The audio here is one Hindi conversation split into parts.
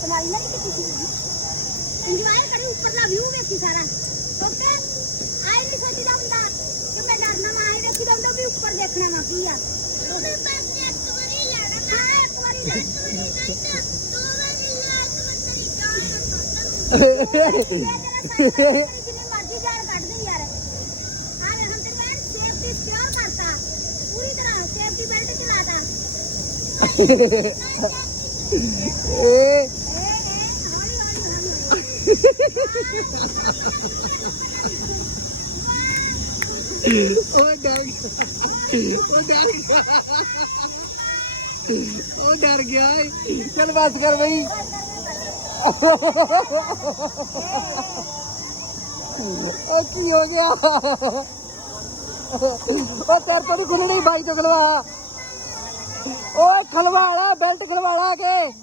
तुम्हारी ना कितनी थी इंजॉय करे ऊपर का व्यू देखी सारा। डॉक्टर आए नहीं सोची था बंदा कि मैं डरना मैं आए देखी था भी ऊपर देखना मैं की आ। जितनी मर्ज़ी जान काट दे यार आज हम तेरे बैंड सेफ्टी श्योर करता पूरी तरह सेफ्टी बेल्ट चलाता ए ਉਹ ਡਰ ਗਿਆ ਉਹ ਡਰ ਗਿਆ ਉਹ ਡਰ ਗਿਆ ਏ। ਚੱਲ ਬਸ ਕਰ ਬਈ ਉਹ ਕੀ ਹੋ ਗਿਆ ਉਹ ਤੇਰੇ ਤੋਂ ਨਹੀਂ ਖੁੱਲਣੀ ਬਾਈ ਤੋਂ ਖਲਵਾ ਓਏ ਖਲਵਾਲਾ ਬੈਲਟ ਖਲਵਾਲਾ ਕੇ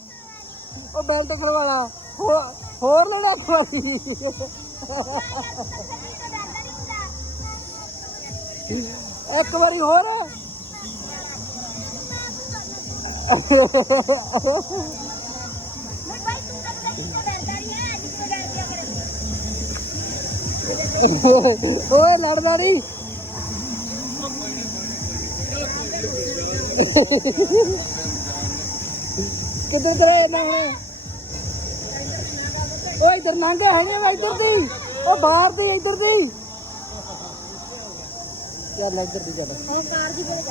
ਉਹ ਬੈਲਟ ਖਲਵਾਲਾ ਹੋ- ਹੋਰ ਲੈਣਾ ਇੱਕ ਵਾਰੀ ਇੱਕ ਵਾਰੀ ਹੋਰ ਮੈਂ ਬਾਈ ਤੂੰ ਤਾਂ ਕਿਤੇ ਡਰਦਾ ਨਹੀਂ ਹੈ ਅੱਜ ਕਿਉਂ ਡਰ ਗਿਆ ਫਿਰ ਓਏ ਲੜਦਾ ਨਹੀਂ ਕਿੱਧਰ ਕਰੇ ਨਾ ਹੁਣ ਉਹ ਇਧਰ ਲੰਘ ਹੈ ਨਹੀਂ ਮੈਂ ਇਧਰ ਦੀ। ਉਹ ਬਾਹਰ ਦੀ ਇਧਰ ਦੀ। ਯਾਰ ਲੈ ਇਧਰ ਦੀ ਚੱਲ। ਕਾਰ ਦੀ ਬੋਲ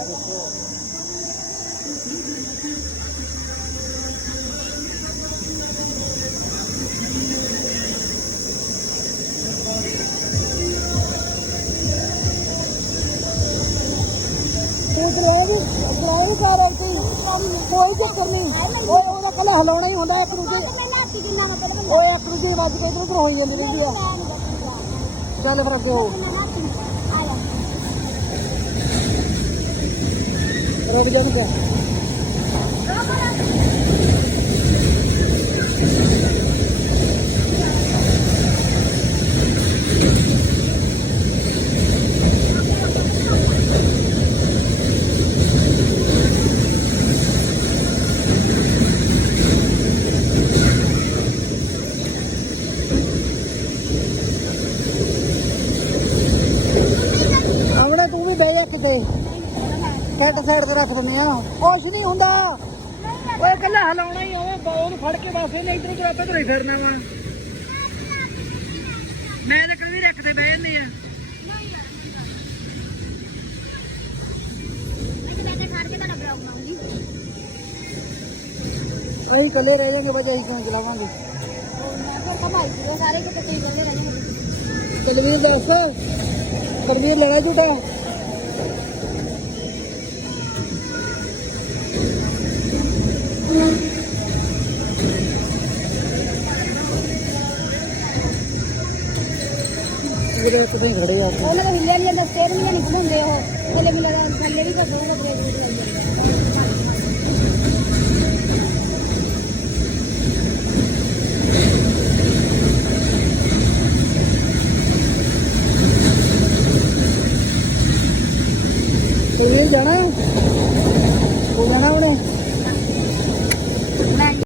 ਕੋਈ ਚੱਕਰ ਨਹੀਂ। ਉਹ ਉਹਦਾ ਕੱਲਾ ਹਲਾਉਣਾ ਹੀ ਹੁੰਦਾ ਇੱਕ ਦੂਜੇ ਮੈਂ ਲਾਤੀ ਜਿੰਨਾ ਮੈਂ ਪਹਿਲਾਂ ਓਏ ਇੱਕ ਦੂਜੇ ਦੀ ਵੱਜ ਕੇ ਇਧਰ ਉਧਰ ਹੋਈ ਜਾਂਦੀ ਰਹਿੰਦੀ ਆ ਚੱਲ ਫਿਰ ਅੱਗੇ ਹੋ ਰੁਕ ਜਾ ਕਿਆ ਸੈੱਟ ਸਾਈਡ ਤੇ ਰੱਖ ਦਿੰਦੇ ਆ। ਕੁਛ ਨਹੀਂ ਹੁੰਦਾ। ਓਏ ਕੱਲਾ ਹਲਾਉਣਾ ਹੀ ਬਾਲ ਨੂੰ ਫੜ ਕੇ ਬਸ ਇਹਨੇ ਇਧਰ ਉਧਰ ਆਪੇ ਤੁਰੇ ਫਿਰਨਾ ਵਾ। ਮੈਂ ਤਾਂ ਕਦੀ ਰੱਖਦੇ ਬਹਿ ਜਾਂਦੇ ਆ। ਅਸੀਂ ਇਕੱਲੇ ਰਹਿ ਜਾਾਂਗੇ ਬਜਾ ਅਸੀਂ ਕਿਉਂ ਚਲਾਵਾਂਗੇ? ਤਲਵੀਰ ਦੱਸ। ਪਰਵੀਰ ਲੜਾ ਝੂਟਾ? ਲੱਗਦਾ ਇੱਥੇ ਖੜੇ ਆ। ਉਹਨਾਂ ਦਾ ਹਿੱਲਿਆ ਨਹੀਂ ਜਾਂਦਾ ਸਟੇਅਰ ਵੀ ਨਹੀਂ ਘੁੰਮਦੇ ਉਹ। ਕੋਲੇ ਵੀ ਲੱਗਦਾ ਥੱਲੇ ਵੀ ਕਰਦੇ ਉਹਦਾ ਬ੍ਰੇਕ ਵੀ ਲੱਗ ਜਾਂਦਾ। ਜਾਣਾ